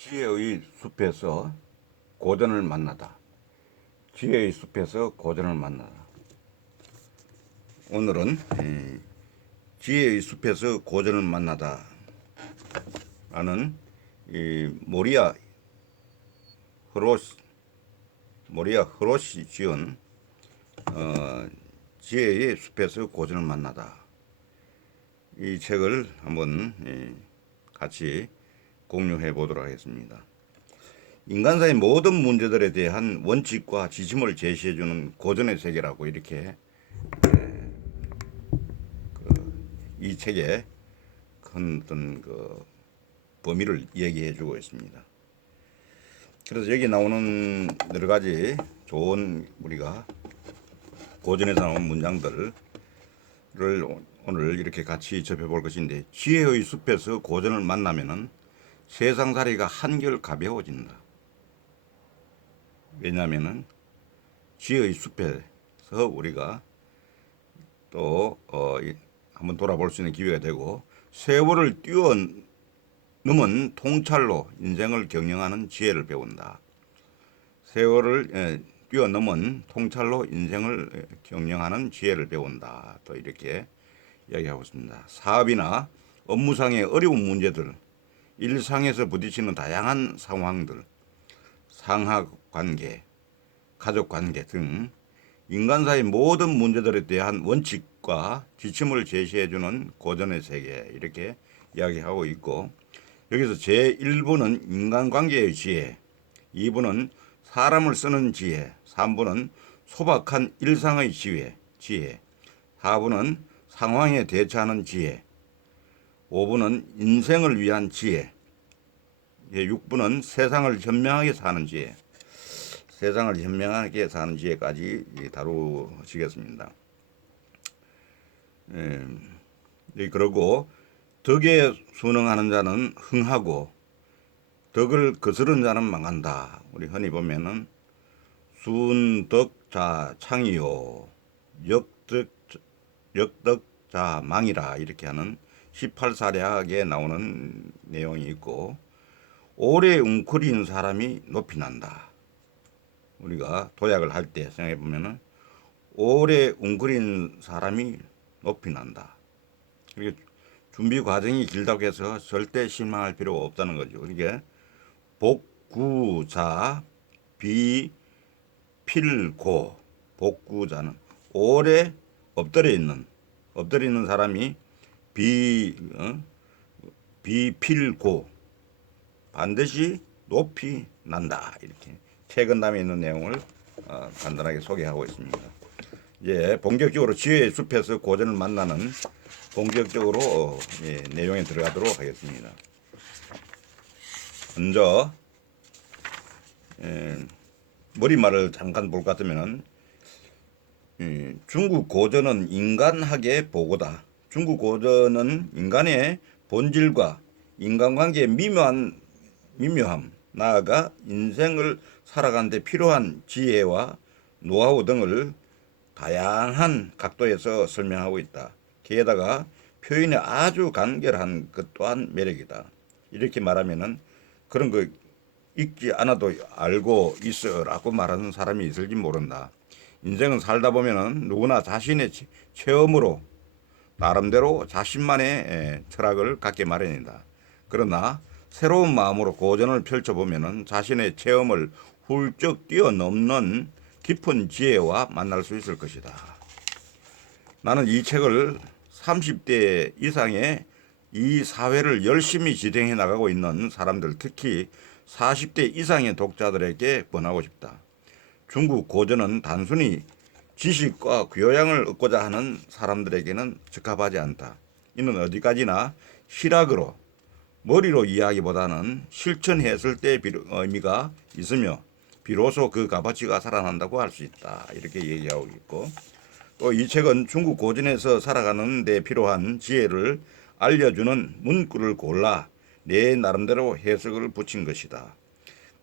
지혜의 숲에서 고전을 만나다. 지혜의 숲에서 고전을 만나다. 오늘은 지혜의 숲에서 고전을 만나다 라는 모리아 흐로시 지은 지혜의 숲에서 고전을 만나다. 이 책을 한번 같이 공유해 보도록 하겠습니다. 인간사의 모든 문제들에 대한 원칙과 지침을 제시해주는 고전의 세계라고 이렇게 이 책의 큰 어떤 범위를 얘기해주고 있습니다. 그래서 여기 나오는 여러 가지 좋은 우리가 고전에서 나오는 문장들을 오늘 이렇게 같이 접해볼 것인데, 지혜의 숲에서 고전을 만나면은 세상살이가 한결 가벼워진다. 왜냐하면은 지혜의 숲에서 우리가 또 한번 돌아볼 수 있는 기회가 되고, 세월을 뛰어넘은 통찰로 인생을 경영하는 지혜를 배운다. 세월을 뛰어넘은 통찰로 인생을 경영하는 지혜를 배운다. 또 이렇게 이야기하고 있습니다. 사업이나 업무상의 어려운 문제들, 일상에서 부딪히는 다양한 상황들, 상하관계, 가족관계 등 인간사의 모든 문제들에 대한 원칙과 지침을 제시해주는 고전의 세계, 이렇게 이야기하고 있고, 여기서 제1부는 인간관계의 지혜, 2부는 사람을 쓰는 지혜, 3부는 소박한 일상의 지혜, 4부는 상황에 대처하는 지혜, 5부는 인생을 위한 지혜, 6부는 세상을 현명하게 사는 지혜, 세상을 현명하게 사는 지혜까지 다루시겠습니다. 그리고 덕에 순응하는 자는 흥하고 덕을 거스른 자는 망한다. 우리 흔히 보면은 순덕자 창이요 역덕자 망이라 이렇게 하는 18사략에 나오는 내용이 있고, 오래 웅크린 사람이 높이 난다. 우리가 도약을 할 때 생각해 보면은 오래 웅크린 사람이 높이 난다. 그리고 준비 과정이 길다고 해서 절대 실망할 필요가 없다는 거죠. 이게 복구자 비필고, 복구자는 오래 엎드려 있는 사람이 비필고 반드시 높이 난다. 이렇게 최근담에 있는 내용을 간단하게 소개하고 있습니다. 이제 본격적으로 지혜의 숲에서 고전을 만나는 본격적으로 내용에 들어가도록 하겠습니다. 먼저 머리말을 잠깐 볼 것 같으면은 중국 고전은 인간학의 보고다. 중국 고전은 인간의 본질과 인간관계의 미묘함, 나아가 인생을 살아가는 데 필요한 지혜와 노하우 등을 다양한 각도에서 설명하고 있다. 게다가 표현이 아주 간결한 것 또한 매력이다. 이렇게 말하면은 그런 거 읽지 않아도 알고 있어라고 말하는 사람이 있을지 모른다. 인생은 살다 보면은 누구나 자신의 체험으로 나름대로 자신만의 철학을 갖게 마련이다. 그러나 새로운 마음으로 고전을 펼쳐보면은 자신의 체험을 훌쩍 뛰어넘는 깊은 지혜와 만날 수 있을 것이다. 나는 이 책을 30대 이상의 이 사회를 열심히 진행해 나가고 있는 사람들, 특히 40대 이상의 독자들에게 권하고 싶다. 중국 고전은 단순히 지식과 교양을 얻고자 하는 사람들에게는 적합하지 않다. 이는 어디까지나 실학으로, 머리로 이해하기보다는 실천했을 때 의미가 있으며 비로소 그 값어치가 살아난다고 할 수 있다. 이렇게 얘기하고 있고, 또 이 책은 중국 고전에서 살아가는 데 필요한 지혜를 알려주는 문구를 골라 내 나름대로 해석을 붙인 것이다.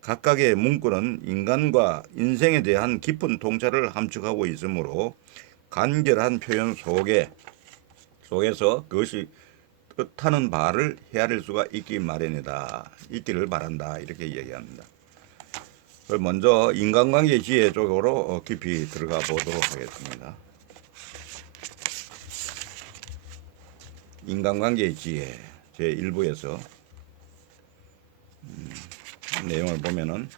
각각의 문구는 인간과 인생에 대한 깊은 통찰을 함축하고 있으므로 간결한 표현 속에서 그것이 뜻하는 바를 헤아릴 수가 있기를 바란다. 이렇게 이야기합니다. 먼저 인간관계 지혜 쪽으로 깊이 들어가 보도록 하겠습니다. 인간관계 지혜 제1부에서 내용을 보면은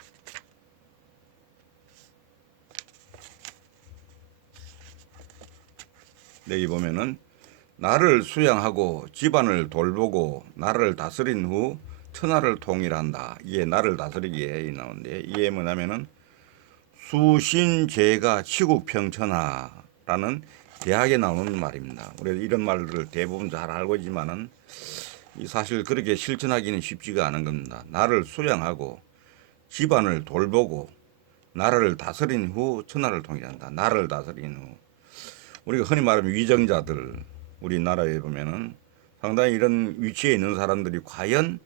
여기 보면은 나를 수양하고 집안을 돌보고 나를 다스린 후 천하를 통일한다. 이게 나를 다스리기에 나오는데 이게 뭐냐면은 수신제가 치국평천하라는 대학에 나오는 말입니다. 우리가 이런 말들을 대부분 잘 알고 있지만은 사실 그렇게 실천하기는 쉽지가 않은 겁니다. 나를 수양하고 집안을 돌보고 나를 다스린 후 천하를 통일한다. 나를 다스린 후 우리가 흔히 말하면 위정자들 우리나라에 보면은 상당히 이런 위치에 있는 사람들이 과연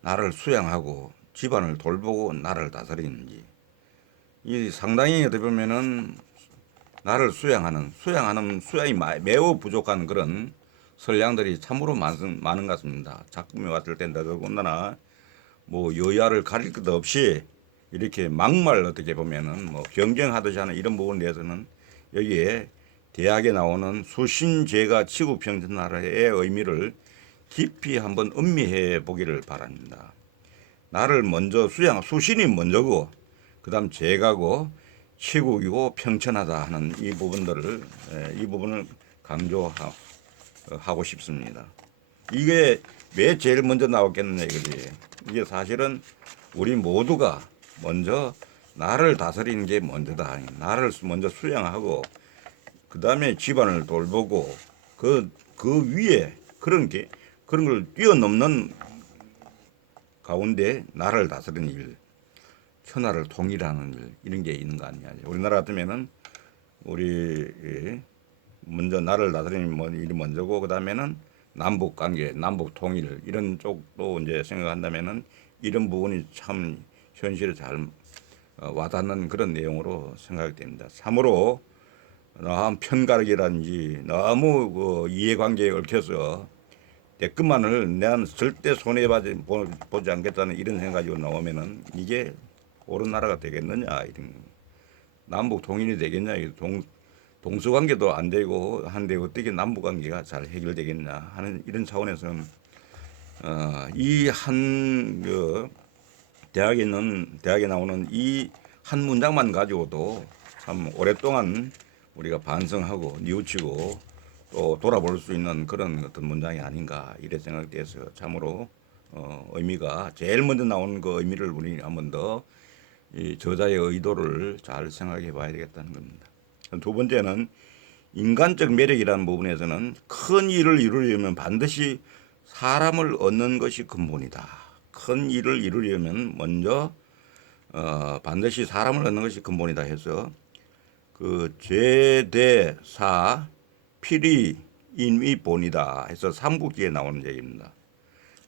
나를 수양하고 집안을 돌보고 나를 다스리는지 이 상당히 어떻게 보면은 나를 수양이 매우 부족한 그런 선량들이 참으로 많은 것 같습니다. 작품에 왔을 때 더군다나 뭐 여야를 가릴 것 없이 이렇게 막말 어떻게 보면은 뭐 경쟁하듯이 하는 이런 부분에 대해서는 여기에 대학에 나오는 수신제가 치국평천하의 의미를 깊이 한번 음미해 보기를 바랍니다. 나를 먼저 수신이 먼저고 그 다음 제가고 치국이고 평천하다 하는 이 부분을 강조하고 싶습니다. 이게 왜 제일 먼저 나왔겠느냐 이거지. 이게 사실은 우리 모두가 먼저 나를 다스리는 게 먼저다. 나를 먼저 수양하고 그 다음에 집안을 돌보고 그 위에 그런 걸 뛰어넘는 가운데 나를 다스리는 일, 천하를 통일하는 일 이런 게 있는 거 아니냐. 우리나라 같으면은 우리 먼저 나를 다스리는 일이 먼저고 그 다음에는 남북 관계, 남북 통일 이런 쪽도 이제 생각한다면은 이런 부분이 참 현실에 잘 와닿는 그런 내용으로 생각됩니다. 참으로 편가르기라든지 너무 그 이해관계에 얽혀서 내 것만을 난 절대 보지 않겠다는 이런 생각이 나오면은 이게 옳은 나라가 되겠느냐 이런 남북 통일이 되겠냐 동서관계도 안 되고 한데 어떻게 남북관계가 잘 해결되겠냐 하는 이런 차원에서는 이 한 대학에 나오는 이 한 문장만 가지고도 참 오랫동안 우리가 반성하고 뉘우치고 또 돌아볼 수 있는 그런 어떤 문장이 아닌가 이래 생각돼서 참으로 의미가 제일 먼저 나오는 그 의미를 우리 한번 더 이 저자의 의도를 잘 생각해 봐야 되겠다는 겁니다. 두 번째는 인간적 매력이라는 부분에서는 큰 일을 이루려면 반드시 사람을 얻는 것이 근본이다. 큰 일을 이루려면 먼저 반드시 사람을 얻는 것이 근본이다 해서 그 죄대사 필이 인위 본이다 해서 삼국지에 나오는 얘기입니다.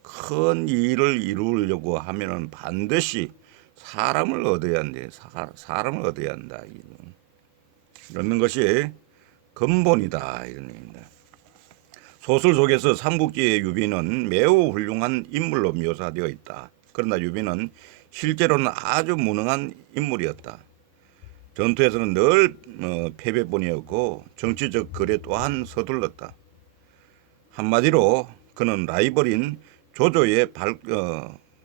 큰 일을 이루려고 하면은 반드시 사람을 얻어야 한대. 사람을 얻어야 한다. 이런 것이 근본이다. 이런 얘기입니다. 소설 속에서 삼국지의 유비는 매우 훌륭한 인물로 묘사되어 있다. 그러나 유비는 실제로는 아주 무능한 인물이었다. 전투에서는 늘 패배뿐이었고 정치적 거래 또한 서둘렀다. 한마디로 그는 라이벌인 조조의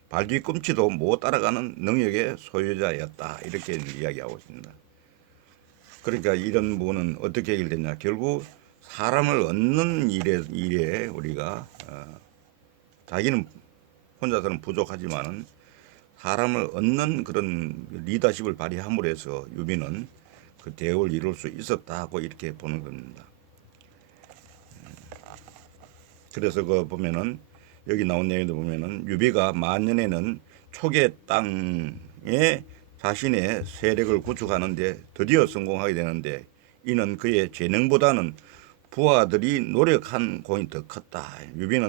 발뒤꿈치도 못 따라가는 능력의 소유자였다. 이렇게 이야기하고 있습니다. 그러니까 이런 부분은 어떻게 해결됐냐. 결국 사람을 얻는 일에 우리가 자기는 혼자서는 부족하지만은 사람을 얻는 그런 리더십을 발휘함으로 해서 유비는 그 대업을 이룰 수 있었다고 이렇게 보는 겁니다. 그래서 그 보면은 여기 나온 내용도 보면은 유비가 만년에는 초계 땅에 자신의 세력을 구축하는데 드디어 성공하게 되는데 이는 그의 재능보다는 부하들이 노력한 공이 더 컸다. 유비의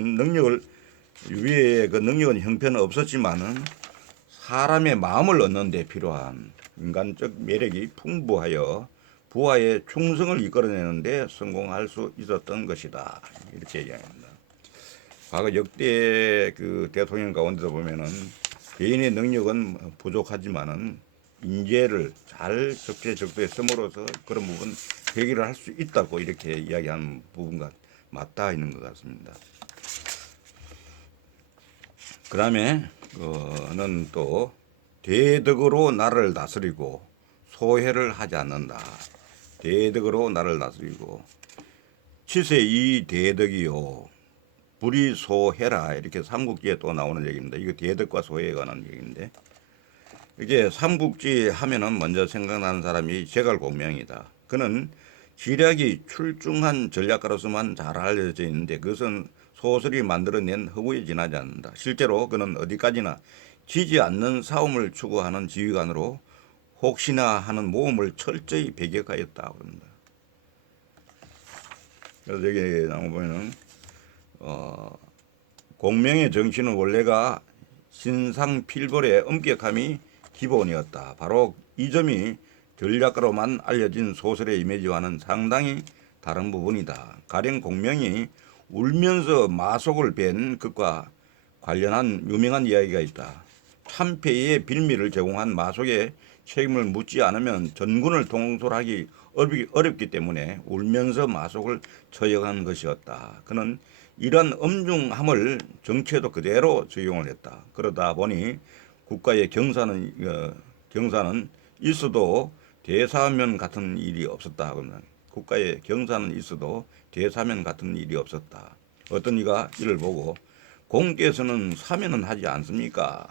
그 능력은 형편은 없었지만은 사람의 마음을 얻는 데 필요한 인간적 매력이 풍부하여 부하의 충성을 이끌어내는 데 성공할 수 있었던 것이다. 이렇게 얘기합니다. 과거 역대 그 대통령 가운데도 보면은 개인의 능력은 부족하지만은 인재를 잘 적재적소에 씀으로써 그런 부분 해결을 할 수 있다고 이렇게 이야기하는 부분과 맞닿아 있는 것 같습니다. 그 다음에 는 또 대덕으로 나라를 다스리고 소해를 하지 않는다. 대덕으로 나라를 다스리고 치세 이 대덕이요 불이소해라 이렇게 삼국지에 또 나오는 얘기입니다. 이거 대덕과 소해에 관한 얘기인데 이제 삼국지 하면은 먼저 생각나는 사람이 제갈공명이다. 그는 지략이 출중한 전략가로서만 잘 알려져 있는데 그것은 소설이 만들어낸 허구에 지나지 않는다. 실제로 그는 어디까지나 지지 않는 싸움을 추구하는 지휘관으로 혹시나 하는 모험을 철저히 배격하였다. 그럽니다. 그래서 여기 나오면 공명의 정신은 원래가 신상필벌의 엄격함이 기본이었다. 바로 이 점이 전략가로만 알려진 소설의 이미지와는 상당히 다른 부분이다. 가령 공명이 울면서 마속을 뺀 것과 관련한 유명한 이야기가 있다. 참패의 빌미를 제공한 마속에 책임을 묻지 않으면 전군을 통솔하기 어렵기 때문에 울면서 마속을 처형한 것이었다. 그는 이러한 엄중함을 정치에도 그대로 적용을 했다. 그러다 보니 국가의 경사는 있어도 대사면 같은 일이 없었다. 그러면 국가의 경사는 있어도 대사면 같은 일이 없었다. 어떤 이가 이를 보고 공께서는 사면은 하지 않습니까?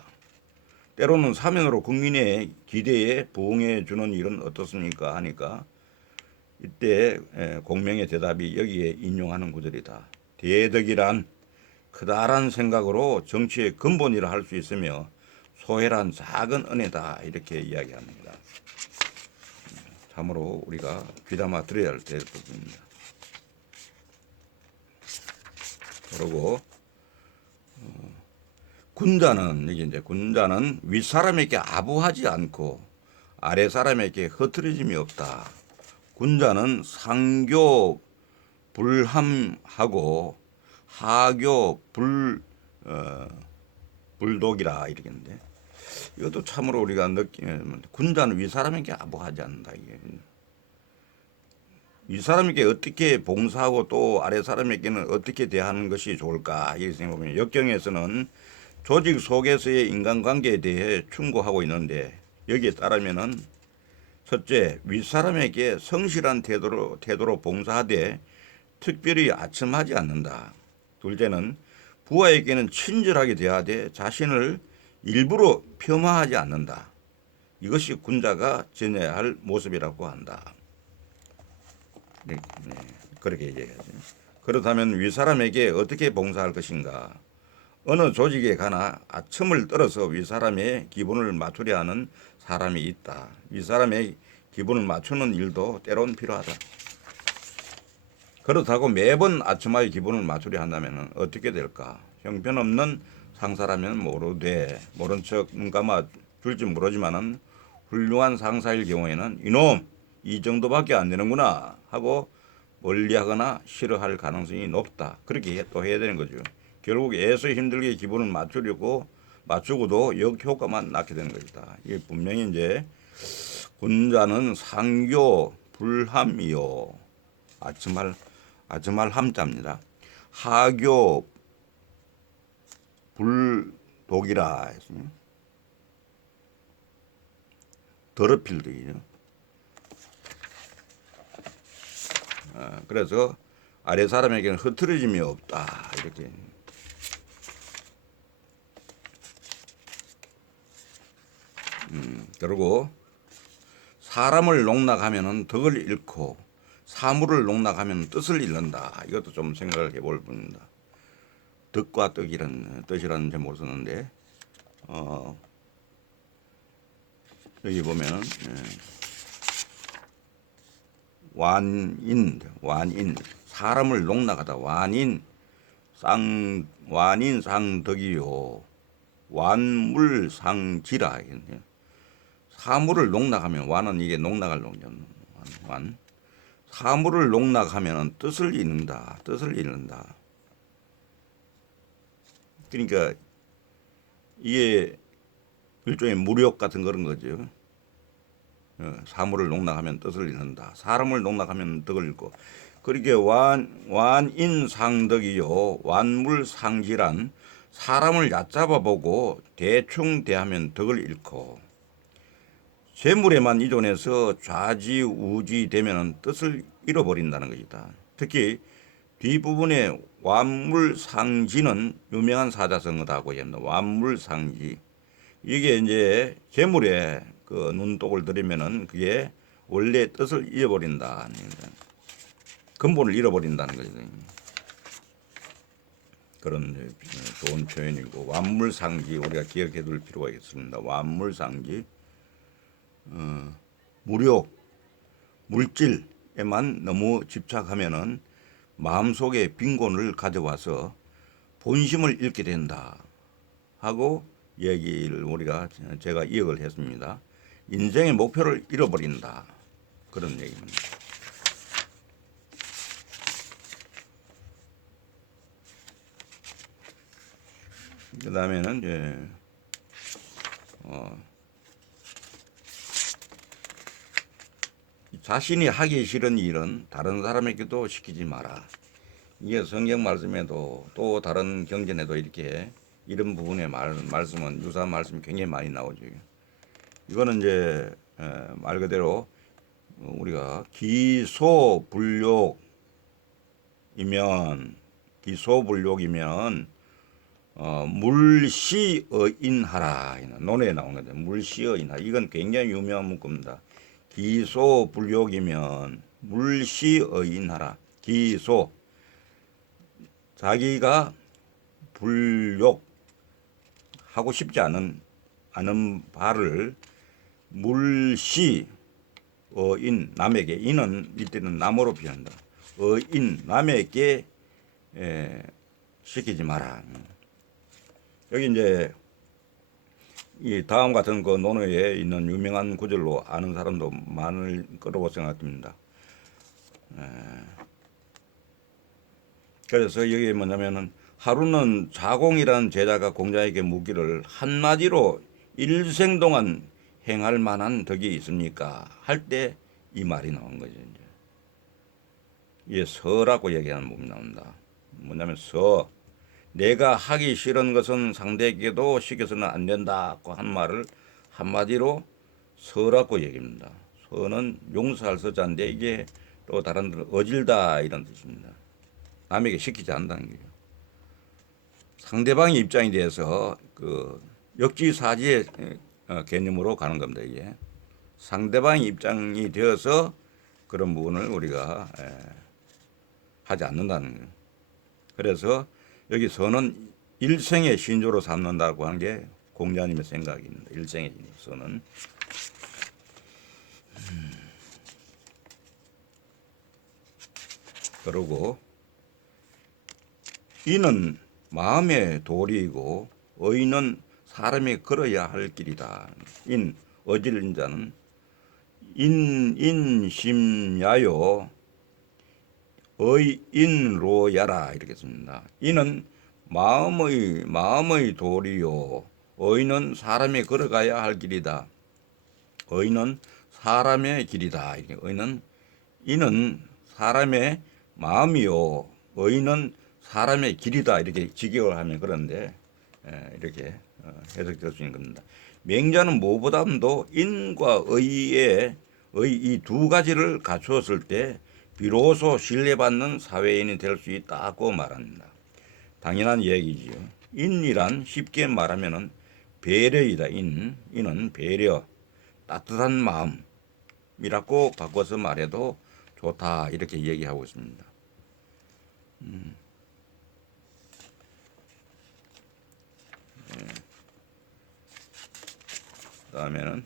때로는 사면으로 국민의 기대에 부응해 주는 일은 어떻습니까? 하니까 이때 공명의 대답이 여기에 인용하는 구절이다. 대덕이란 크다란 생각으로 정치의 근본이라 할 수 있으며 소해란 작은 은혜다 이렇게 이야기합니다. 참으로 우리가 귀담아 들어야 할 부분입니다. 그리고 군자는 이게 이제 군자는 윗사람에게 아부하지 않고 아랫사람에게 흐트러짐이 없다. 군자는 상교 불함하고 하교 불독이라 이러겠는데 이것도 참으로 우리가 느끼는 군자는 윗사람에게 아부하지 않는다. 이게 윗사람에게 어떻게 봉사하고 또 아랫사람에게는 어떻게 대하는 것이 좋을까 이렇게 생각해보면 역경에서는 조직 속에서의 인간관계에 대해 충고하고 있는데 여기에 따르면은 첫째 윗사람에게 성실한 태도로 봉사하되 특별히 아첨하지 않는다. 둘째는 부하에게는 친절하게 대하되 자신을 일부러 폄하하지 않는다. 이것이 군자가 지녀야 할 모습이라고 한다. 네, 그렇게 얘기하죠. 그렇다면 윗사람에게 어떻게 봉사할 것인가? 어느 조직에 가나 아첨을 떨어서 윗사람의 기분을 맞추려 하는 사람이 있다. 윗사람의 기분을 맞추는 일도 때론 필요하다. 그렇다고 매번 아첨의 기분을 맞추려 한다면 어떻게 될까? 형편없는 상사라면 모르되 모른 척 눈 감아 줄지 모르지만은 훌륭한 상사일 경우에는 이놈 이 정도밖에 안 되는구나 하고 멀리하거나 싫어할 가능성이 높다. 그렇게 또 해야 되는 거죠. 결국 애써 힘들게 기분을 맞추고도 역효과만 낳게 되는 것이다. 이게 분명히 이제 군자는 상교 불함이요. 아첨할 함자입니다. 하교 불독이라 했습니다. 더럽힐득이죠. 그래서 아래 사람에게는 흐트러짐이 없다. 이렇게. 그리고 사람을 농락하면은 덕을 잃고 사물을 농락하면 뜻을 잃는다. 이것도 좀 생각을 해볼 뿐입니다. 덕과 떡이라는 뜻이라는 제목을 썼는데 여기 보면은 완인 사람을 농락하다 완인 상덕이요 완물상지라. 사물을 농락하면 완은 이게 농락할 농전 완 사물을 농락하면 뜻을 잃는다. 그러니까 이게 일종의 무력 같은 그런 거죠. 사물을 농락하면 뜻을 잃는다. 사람을 농락하면 덕을 잃고. 그렇게 완인상덕이요. 완물상지란 사람을 얕잡아 보고 대충 대하면 덕을 잃고, 재물에만 의존해서 좌지우지 되면 뜻을 잃어버린다는 것이다. 특히 뒷부분에 완물상지는 유명한 사자성어다고 합니다. 완물상지. 이게 이제 재물에 그 눈독을 들이면은 그게 원래 뜻을 잃어버린다. 근본을 잃어버린다는 거죠. 그런 좋은 표현이고, 완물상지 우리가 기억해 둘 필요가 있습니다. 완물상지. 무력, 물질에만 너무 집착하면은 마음속에 빈곤을 가져와서 본심을 잃게 된다 하고 얘기를 제가 이역을 했습니다. 인생의 목표를 잃어버린다, 그런 얘기입니다. 그 다음에는 이제 자신이 하기 싫은 일은 다른 사람에게도 시키지 마라. 이게 성경 말씀에도 또 다른 경전에도 이렇게 이런 부분의 말씀은 유사한 말씀이 굉장히 많이 나오죠. 이거는 이제 말 그대로 우리가 기소불욕이면 물시어인하라, 논에 나온 건데, 물시어인하라. 이건 굉장히 유명한 문구입니다. 기소불욕이면 물시어인하라. 기소, 자기가 불욕 하고 싶지 않은 바를 물시 어인, 남에게, 인은 이때는 남으로 표현한다. 어인, 남에게 시키지 마라. 여기 이제 이 다음 같은 그 논어에 있는 유명한 구절로 아는 사람도 많을 거라고 생각됩니다. 그래서 여기 뭐냐면은, 하루는 자공이라는 제자가 공자에게 묻기를 한마디로 일생 동안 행할 만한 덕이 있습니까? 할 때 이 말이 나온 거죠. 이제 이게 서라고 얘기하는 부분이 나온다. 뭐냐면 내가 하기 싫은 것은 상대에게도 시켜서는 안 된다고 한 말을 한마디로 서라고 얘기합니다. 서는 용서할 서자인데 이게 또 다른 데는 어질다 이런 뜻입니다. 남에게 시키지 않는다는 거예요. 상대방의 입장에 대해서 그 역지사지의 개념으로 가는 겁니다. 이게 상대방의 입장이 되어서 그런 부분을 우리가 하지 않는다는 거예요. 그래서 여기서는 일생의 신조로 삼는다고 하는 게 공자님의 생각입니다. 일생의 신조는. 그리고 이는 마음의 도리이고 의는 사람이 걸어야 할 길이다. 어질린 자는 인심야요 의인로야라 이렇게 씁니다. 이는 마음의 도리요, 의는 사람이 걸어가야 할 길이다. 의는 사람의 길이다. 이는 사람의 마음이요, 의는 사람의 길이다. 이렇게 직역을 하면 그런데 이렇게 해석될 수 있는 겁니다. 맹자는 무엇보다도 인과 의의 이 두 가지를 갖추었을 때 비로소 신뢰받는 사회인이 될 수 있다고 말합니다. 당연한 얘기지요. 인이란 쉽게 말하면은 배려이다. 인은 배려, 따뜻한 마음이라고 바꿔서 말해도 좋다 이렇게 얘기하고 있습니다. 그다음에는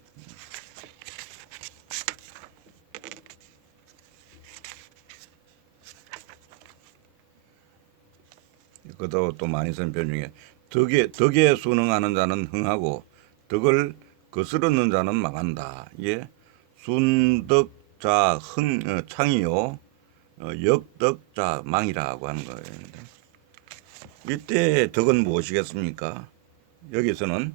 그것도 또 많이 쓰는 표현 중에 덕에 순응하는 자는 흥하고 덕을 거스르는 자는 망한다. 이게 순덕자 창이요, 역덕자 망이라고 하는 거예요. 이때 덕은 무엇이겠습니까? 여기서는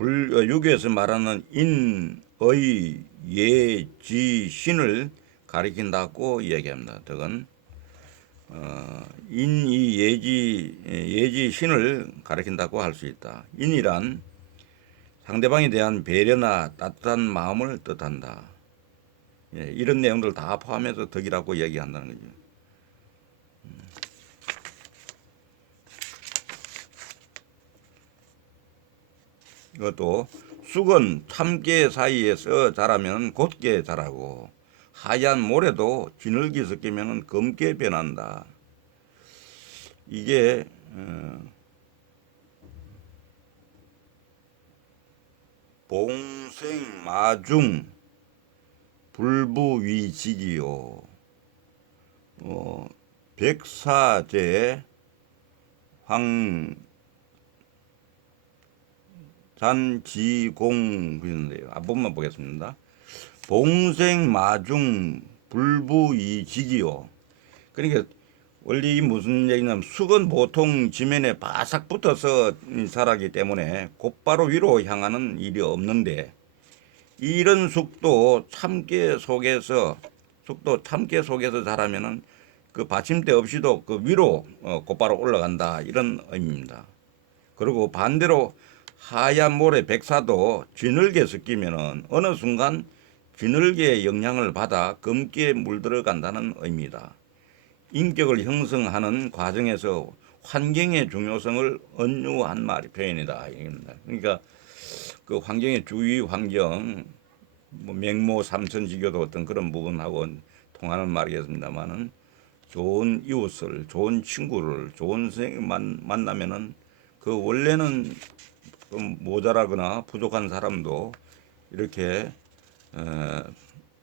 유교에서 말하는 인, 의, 예, 지, 신을 가리킨다고 이야기합니다. 덕은 인, 이, 예지, 신을 가리킨다고 할 수 있다. 인이란 상대방에 대한 배려나 따뜻한 마음을 뜻한다. 예, 이런 내용들 다 포함해서 덕이라고 이야기한다는 거죠. 이것도 쑥은 참깨 사이에서 자라면 곧게 자라고 하얀 모래도 진흙이 섞이면 검게 변한다. 이게 봉생마중 불부위직이요. 백사제 황잔지공 그런데요. 앞부분만 보겠습니다. 봉생마중 불부위직이요. 그러니까 원리 무슨 얘기냐면 쑥은 보통 지면에 바삭 붙어서 자라기 때문에 곧바로 위로 향하는 일이 없는데 이런 쑥도 참깨 속에서 자라면은 그 받침대 없이도 그 위로 곧바로 올라간다 이런 의미입니다. 그리고 반대로 하얀 모래 백사도 진흙에 섞이면은 어느 순간 진흙의 영향을 받아 검게 물들어간다는 의미다. 인격을 형성하는 과정에서 환경의 중요성을 언유한 말이 표현이다. 그러니까 그 환경의 주위 환경, 뭐 맹모 삼천지교도 어떤 그런 부분하고 통하는 말이겠습니다만은 좋은 이웃을, 좋은 친구를, 좋은 선생님 만나면은 그 원래는 좀 모자라거나 부족한 사람도 이렇게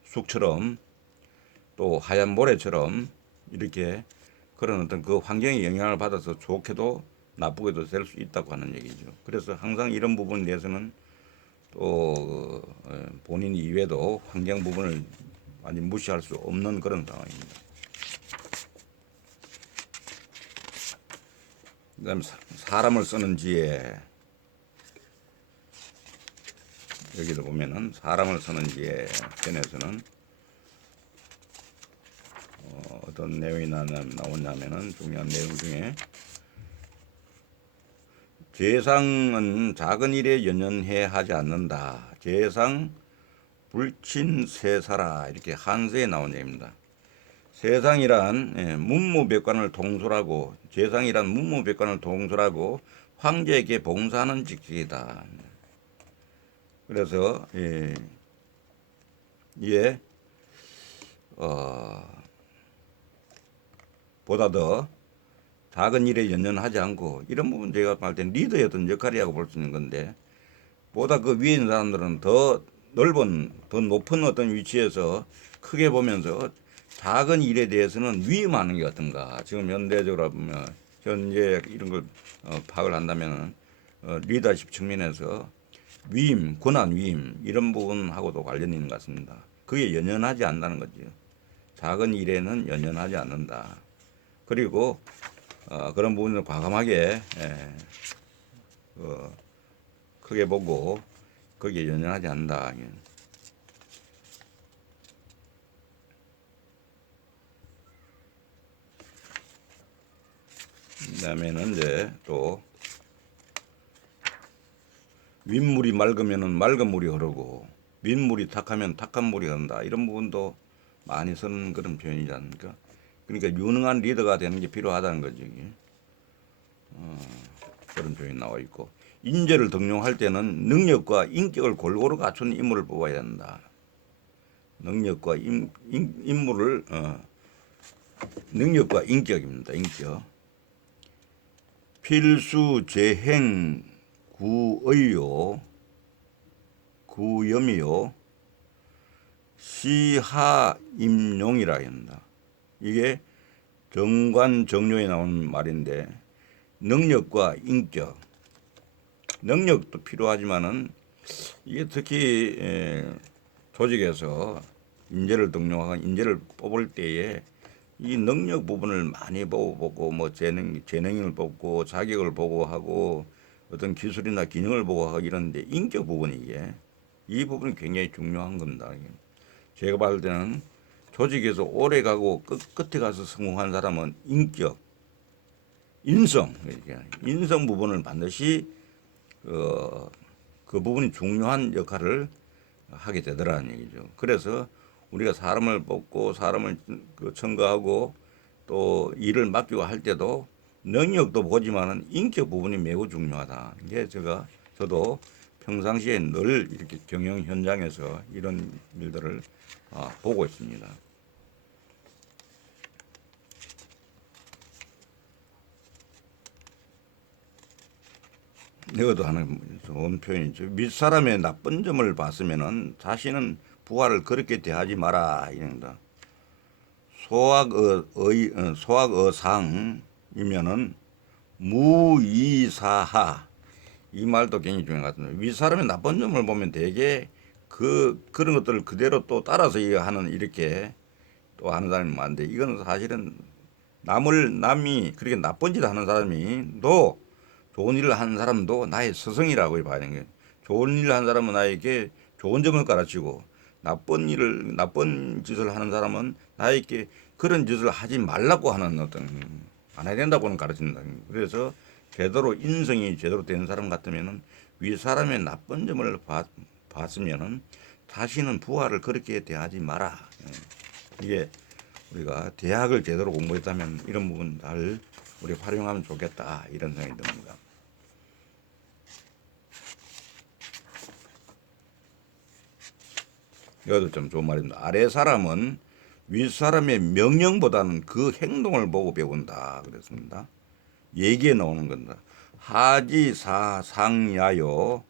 쑥처럼 또 하얀 모래처럼 이렇게 그런 어떤 그 환경의 영향을 받아서 좋게도 나쁘게도 될 수 있다고 하는 얘기죠. 그래서 항상 이런 부분에 대해서는 또 본인 이외에도 환경 부분을 완전 무시할 수 없는 그런 상황입니다. 그다음 사람을 쓰는 지혜 여기도 보면은 사람을 쓰는 지혜 편에서는 어떤 내용이 나오냐면은 중요한 내용 중에 재상은 작은 일에 연연해 하지 않는다. 재상 불친세사라 이렇게 한서에 나온 얘기입니다. 세상이란 문무백관을 통솔하고 재상이란 문무백관을 통솔하고 황제에게 봉사하는 직책이다. 그래서 이에 보다 더 작은 일에 연연하지 않고 이런 부분 제가 볼 때는 리더의 어떤 역할이라고 볼 수 있는 건데 보다 그 위에 있는 사람들은 더 넓은 더 높은 어떤 위치에서 크게 보면서 작은 일에 대해서는 위임하는 게 어떤가 지금 현대적으로 보면 현재 이런 걸 파악을 한다면 리더십 측면에서 위임, 권한 위임 이런 부분하고도 관련이 있는 것 같습니다. 그게 연연하지 않는다는 거죠. 작은 일에는 연연하지 않는다. 그리고 그런 부분을 과감하게 크게 보고 거기에 연연하지 않는다. 그다음에는 이제 또 윗물이 맑으면은 맑은 물이 흐르고 윗물이 탁하면 탁한 물이 흐른다. 이런 부분도 많이 쓰는 그런 표현이지 않습니까? 그러니까 유능한 리더가 되는 게 필요하다는 거죠. 그런 표현이 나와 있고 인재를 등용할 때는 능력과 인격을 골고루 갖춘 인물을 뽑아야 한다. 능력과 인물을 능력과 인격입니다. 인격. 필수 재행 구의요 구염이요 시하임용이라 합니다. 이게 정관정료에 나오는 말인데 능력과 인격 능력도 필요하지만은 이게 특히 조직에서 인재를 등용하고 인재를 뽑을 때에 이 능력 부분을 많이 보고 뭐 재능을 보고 자격을 보고 하고 어떤 기술이나 기능을 보고 하고 이러는데 인격 부분이 이게 이 부분이 굉장히 중요한 겁니다. 제가 봤을 때는 조직에서 오래 가고 끝에 가서 성공한 사람은 인격, 인성, 인성 부분을 반드시 그 부분이 중요한 역할을 하게 되더라는 얘기죠. 그래서 우리가 사람을 뽑고 사람을 청구하고 또 일을 맡기고 할 때도 능력도 보지만은 인격 부분이 매우 중요하다. 이게 저도 평상시에 늘 이렇게 경영 현장에서 이런 일들을 보고 있습니다. 이것도 하는 좋은 표현이죠. 윗사람의 나쁜 점을 봤으면은 자신은 부하를 그렇게 대하지 마라 이런다. 소학어상이면은 무이사하 이 말도 굉장히 중요한 것 같습니다. 윗사람의 나쁜 점을 보면 되게 그런 것들을 그대로 또 따라서 하는 이렇게 또 하는 사람이 많은데 이건 사실은 남이 그렇게 나쁜 짓을 하는 사람이 또 좋은 일을 하는 사람도 나의 스승이라고 봐야 되는 거예요. 좋은 일을 하는 사람은 나에게 좋은 점을 가르치고 나쁜 짓을 하는 사람은 나에게 그런 짓을 하지 말라고 하는 어떤 안 해야 된다고는 가르친다. 그래서 제대로 인성이 제대로 된 사람 같으면은 윗사람의 나쁜 점을 봤으면은 다시는 부하를 그렇게 대하지 마라. 이게 우리가 대학을 제대로 공부했다면 이런 부분 잘 우리 활용하면 좋겠다 이런 생각이 듭니다. 이것도 좀 좋은 말입니다. 아래 사람은 윗사람의 명령보다는 그 행동을 보고 배운다 그랬습니다. 얘기에 나오는 겁니다. 하지사상야요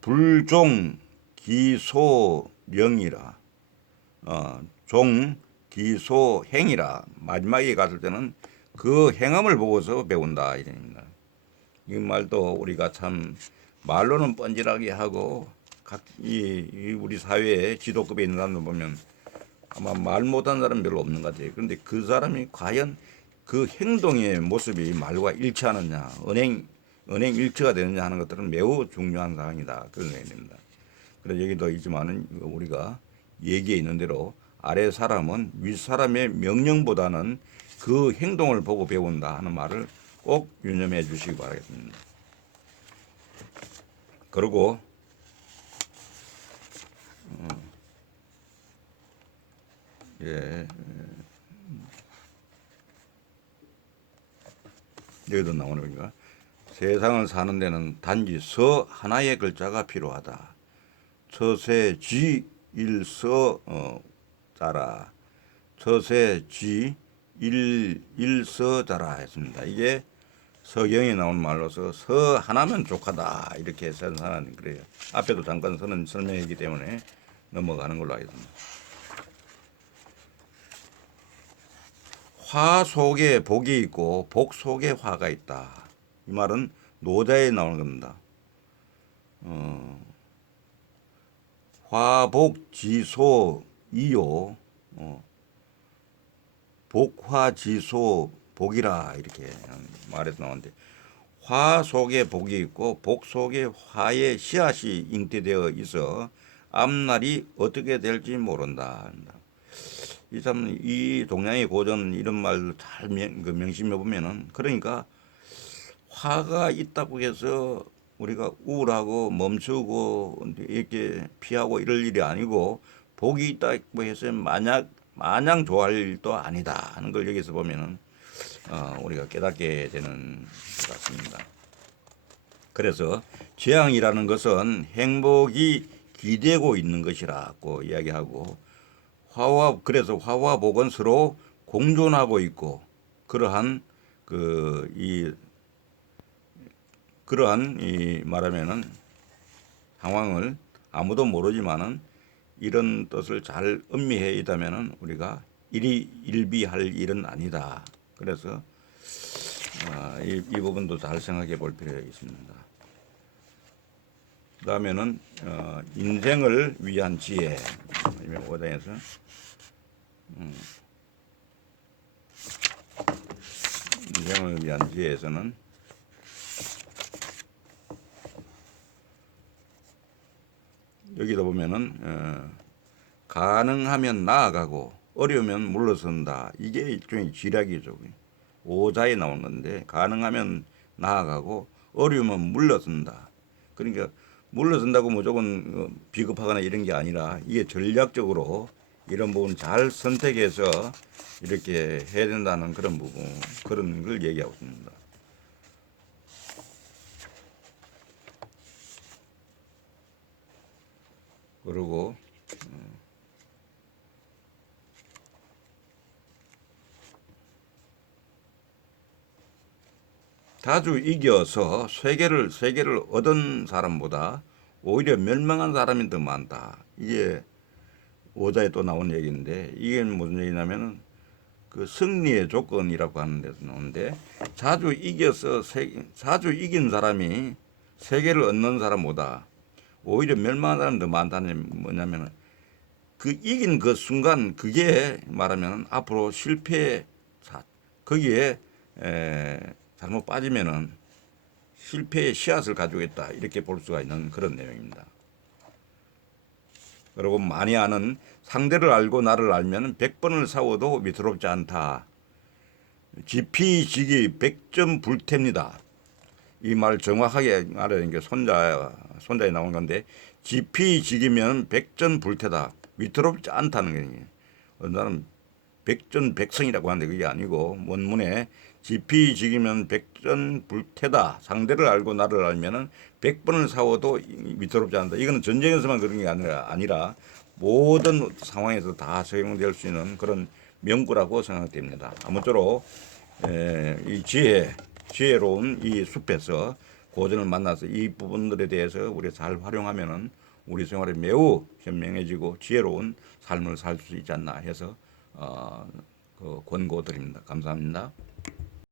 불종기소령이라 종기소행이라 마지막에 갔을 때는 그 행함을 보고서 배운다 이랍니다. 이 말도 우리가 참 말로는 뻔질하게 하고 우리 사회에 지도급에 있는 사람들 보면 아마 말 못하는 사람 별로 없는 것 같아요. 그런데 그 사람이 과연 그 행동의 모습이 말과 일치하느냐, 언행 일치가 되느냐 하는 것들은 매우 중요한 사항이다. 그런 생각이 듭니다. 그래서 여기도 있지만은 우리가 얘기에 있는 대로 아래 사람은 윗 사람의 명령보다는 그 행동을 보고 배운다 하는 말을 꼭 유념해 주시기 바라겠습니다. 그리고 여기도 나오는 거니까 세상을 사는 데는 단지 서 하나의 글자가 필요하다. 처세 쥐 일서 자라. 처세 쥐 일서 자라 했습니다. 이게 서경에 나온 말로서 서 하나면 족하다 이렇게 선사는 그래요. 앞에도 잠깐 서는 설명이기 때문에 넘어가는 걸로 하겠습니다. 화 속에 복이 있고 복 속에 화가 있다. 이 말은 노자에 나오는 겁니다. 화복지소 이요 복화지소 복이라 이렇게 말해서 나오는데 화 속에 복이 있고 복 속에 화의 씨앗이 잉태되어 있어 앞날이 어떻게 될지 모른다. 이 동양의 고전 이런 말 잘 명심해 보면은 그러니까 화가 있다고 해서 우리가 우울하고 멈추고 이렇게 피하고 이럴 일이 아니고 복이 있다고 해서 마냥 좋아할 일도 아니다 하는 걸 여기서 보면은 우리가 깨닫게 되는 것 같습니다. 그래서 재앙이라는 것은 행복이 기대고 있는 것이라고 이야기하고 그래서 화와 복은 서로 공존하고 있고 그러한 이 말하면은 상황을 아무도 모르지만은 이런 뜻을 잘 음미해 있다면은 우리가 일비할 일은 아니다. 그래서 이 부분도 잘 생각해 볼 필요가 있습니다. 그다음에는 인생을 위한 지혜 5장에서 인생을 위한 지혜에서는 여기도 보면은 가능하면 나아가고 어려우면 물러선다. 이게 일종의 지략이죠. 오자에 나온 건데 가능하면 나아가고 어려우면 물러선다. 그러니까 물러선다고 무조건 비겁하거나 이런 게 아니라 이게 전략적으로 이런 부분 잘 선택해서 이렇게 해야 된다는 그런 부분, 그런 걸 얘기하고 있습니다. 그리고 자주 이겨서 세계를 얻은 사람보다 오히려 멸망한 사람이 더 많다. 이게 오자에 또 나온 얘기인데 이게 무슨 얘기냐면은 그 승리의 조건이라고 하는 데서 나오는데 자주 이긴 사람이 세계를 얻는 사람보다 오히려 멸망한 사람이 더 많다는 뭐냐면은 그 이긴 그 순간 그게 말하면 앞으로 실패 거기에 잘못 빠지면은 실패의 씨앗을 가지고 있다 이렇게 볼 수가 있는 그런 내용입니다. 그리고 많이 아는 상대를 알고 나를 알면 100번을 싸워도 위태롭지 않다. 지피지기 100점 불태입니다. 이 말 정확하게 알아야 게 손자에 나온 건데 지피지기면 100전 불태다. 위태롭지 않다는 거예요. 나는 백전백승이라고 하는데 그게 아니고 원문에 지피지기면 100전 불태다. 상대를 알고 나를 알면은 100번을 싸워도 위태롭지 않다. 이거는 전쟁에서만 그런 게 아니라 모든 상황에서 다 적용될 수 있는 그런 명구라고 생각됩니다. 아무쪼록 이 지혜로운 이 숲에서 고전을 만나서 이 부분들에 대해서 우리가 잘 활용하면은 우리 생활에 매우 현명해지고 지혜로운 삶을 살 수 있지 않나 해서 권고드립니다. 감사합니다.